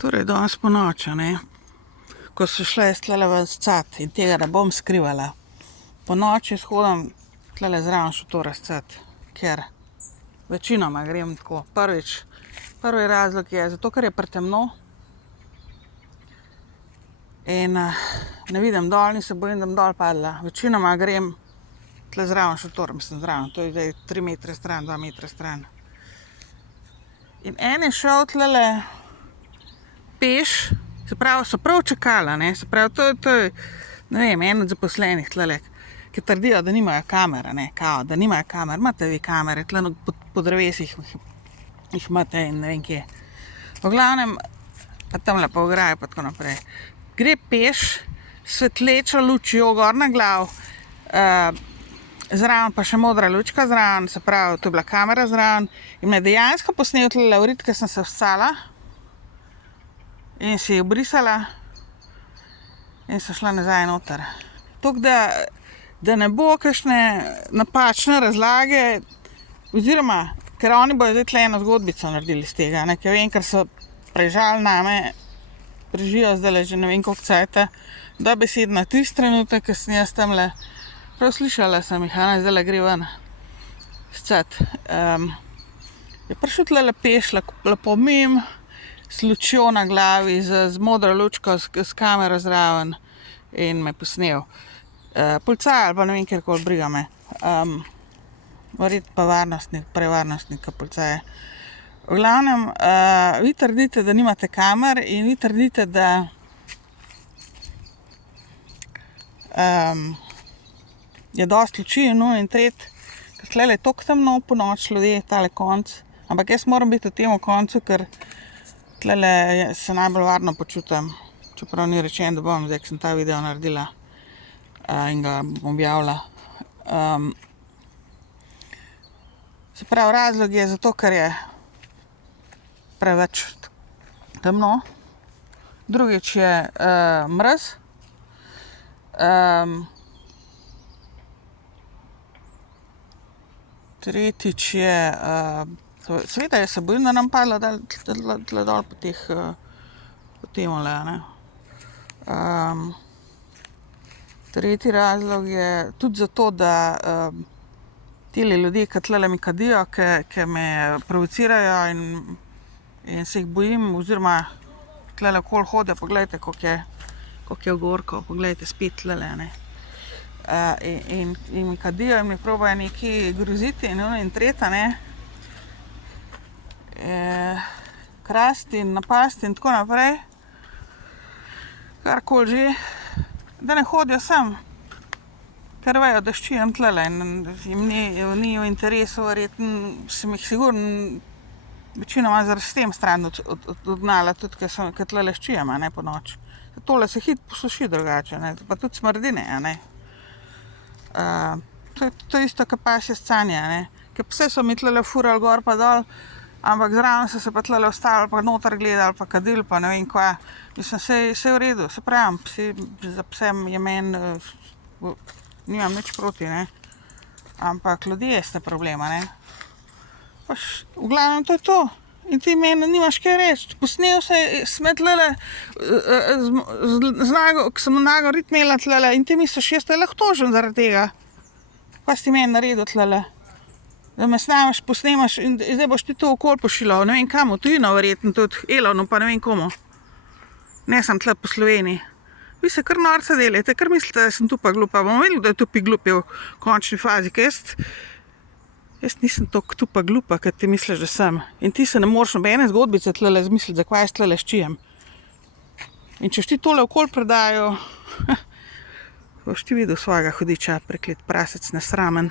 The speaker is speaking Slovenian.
Torej, danes po noči, ko so šle tlele ven scat in tega ne bom skrivala. Po noči shodim tlele zraven šotora scat, ker večinoma grem tako. Prvi razlog je zato, ker je pretemno in ne vidim dol in se bojim, da bom dol padla. Večinoma grem tle zraven šotor, mislim zraven, to je zdaj 3 metre stran, 2 metre stran. In en je šel tlele peš, se pravi, so prav čakala, se pravi, to je, ne vem, en od zaposlenih tlele, ki trdijo, da nimajo kamere, kao, da nimajo kamer, imate vi kamere, tle po drevesih jih imate in ne vem kje. V glavnem, pa tamle pa ograje pa tako naprej. Gre peš, svetleča luč jo gor na glav, zraven pa še modra lučka zraven, se pravi, to je bila kamera zraven in me dejansko posnel tlele urit, ker sem se vsala in si jo brisala in so šla nazaj noter. Tako da ne bo kakšne napačne razlage, oziroma, ker oni bojo zdaj tle eno zgodbico naredili z tega, ker vem, ker so prežali name, prežijo zdajle že ne vem koliko cajta, dobesedno tisti trenutek, ko sem jaz tamle, prav slišala sem jih, zdajle gre ven scat. Je prišel tlele peš, lepo mim, s lučjo na glavi, z modro lučko, s kamero zraven in me posnel. Policaj ali pa ne vem, kjerkoli briga me. Verjetno pa varnostnik, policaje. V glavnem, vi trdite, da nimate kamer in vi trdite, da je dosti luči in tret, ker tlele je toliko temno po noč ljudje, tale konc. Ampak jaz moram biti v tem koncu, ker tlele se najbolj varno počutim, čeprav ni rečeno, da bom zdaj, ko sem ta video naredila in ga bom objavila. Se pravi, razlog je zato, ker je preveč temno. Drugič je mraz. Tretjič je, seveda jaz se bojim, da nam padla tle dol po temole, Tretji razlog je tudi zato, da tile ljudje, ki tlele mi kadijo, ki me provocirajo in se jih bojim, oziroma tlele okoli hodijo, poglejte, koliko je ogorkov, poglejte, spet tlele, in mi kadijo in mi probajo nekaj groziti in treta, krasti in napasti in tako naprej, karkoli že, da ne hodijo sem, ker vejo, da ščijem tlele in jim ni v interesu, verjetno sem jih sigurno večinoma zaradi tem stran odgnala, tudi ker tlele ščijem, po noč. Tole se hitro posuši drugače, pa tudi smrdi, To je isto, kot pasje scanje, ker vse so mi tlele furali gor pa dol, ampak zraven so se pa tlele ostavili, pa noter gledali, pa kadili, pa ne vem kva. Mislim, vse v redu, se pravim, za psem je meni, nimam nič proti, ampak ljudje ste problema, V glavnem to je to. In ti meni nimaš kaj reči. Posnel sme tlele, ko sem nago rit imela tlele in ti misliš, jaz te lahko tožim zaradi tega. Kaj si ti meni naredil tlele? Da me snamaš, posnemaš in zdaj boš ti to okoli pošiljal, ne vem kam, v tujino verjetno tudi, Elonu pa ne vem komu. Ne sem tle po Sloveniji. Vi se kar norca delajte, kar mislite, da sem tupa glupa. Bom vedel, da je tupi glupi v končni fazi, ker jaz nisem toliko tupa glupa, ker ti misliš, da sem. In ti se ne moreš nobene zgodbice tlele zmisliti, zakaj jaz tlele ščijem. In češ ti tole okoli predajo, boš ti videl svojega hudiča, preklet prasec nesramen.